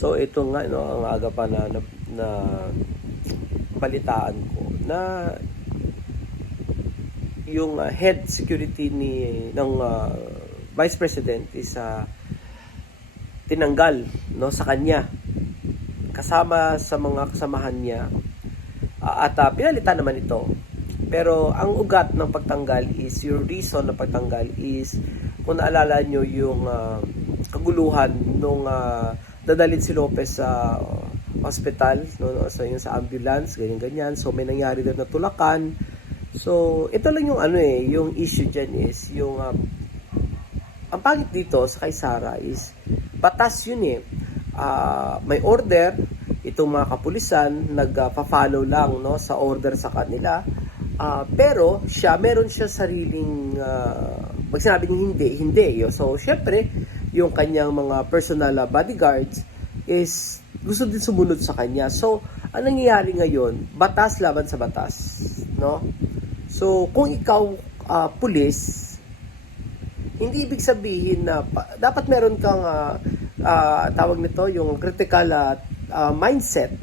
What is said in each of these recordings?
So ito nga no, ang aga pa na, na, na balitaan ko na yung uh, head security ni ng uh, vice president is uh, tinanggal no sa kanya. Kasama sa mga kasamahan niya. Ah, at uh, pinalitan naman ito. Pero ang ugat ng pagtanggal is yung reason ng pagtanggal is kung naalala nyo yung ah, kaguluhan nung uh, dadalhin si Lopez sa uh, hospital no, no so yung sa ambulance ganyan ganyan so may nangyari doon na tulakan. So ito lang yung ano eh yung issue dyan is yung ah, ang pangit dito sa kay Sara is batas yun eh. Ah, may order itong mga kapulisan nagpa-follow lang no sa order sa kanila. Ah, pero siya meron siya sariling uh, pag sinabing hindi hindi yo so syempre yung kanyang mga personal bodyguards is gusto din sumunod sa kanya. So ang nangyayari ngayon batas laban sa batas no? So kung ikaw ah, pulis hindi ibig sabihin na pa- dapat meron kang ah, ah, tawag nito yung critical ah, ah, mindset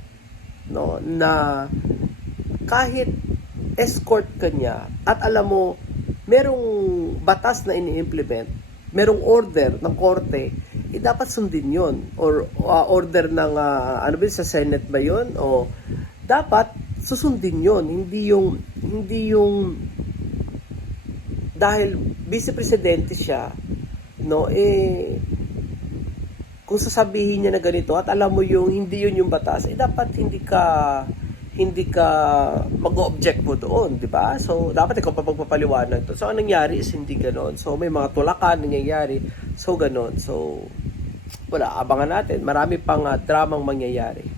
no? Na kahit escort ka niya at alam mo merong batas na ini-implement merong order ng korte eh dapat sundin yon or ah, order ng ah, ano ba sa Senate ba yon o dapat susundin yon hindi yung hindi yung dahil vice presidente siya no eh kung sasabihin niya na ganito at alam mo yung hindi yun yung batas eh dapat hindi ka hindi ka mag-object mo doon, di ba? So, dapat ikaw pa magpapaliwanag to. So, ang nangyari is hindi ganon. So, may mga tulakan nangyayari. So, ganon. So, wala, abangan natin. Marami pang uh, dramang mangyayari.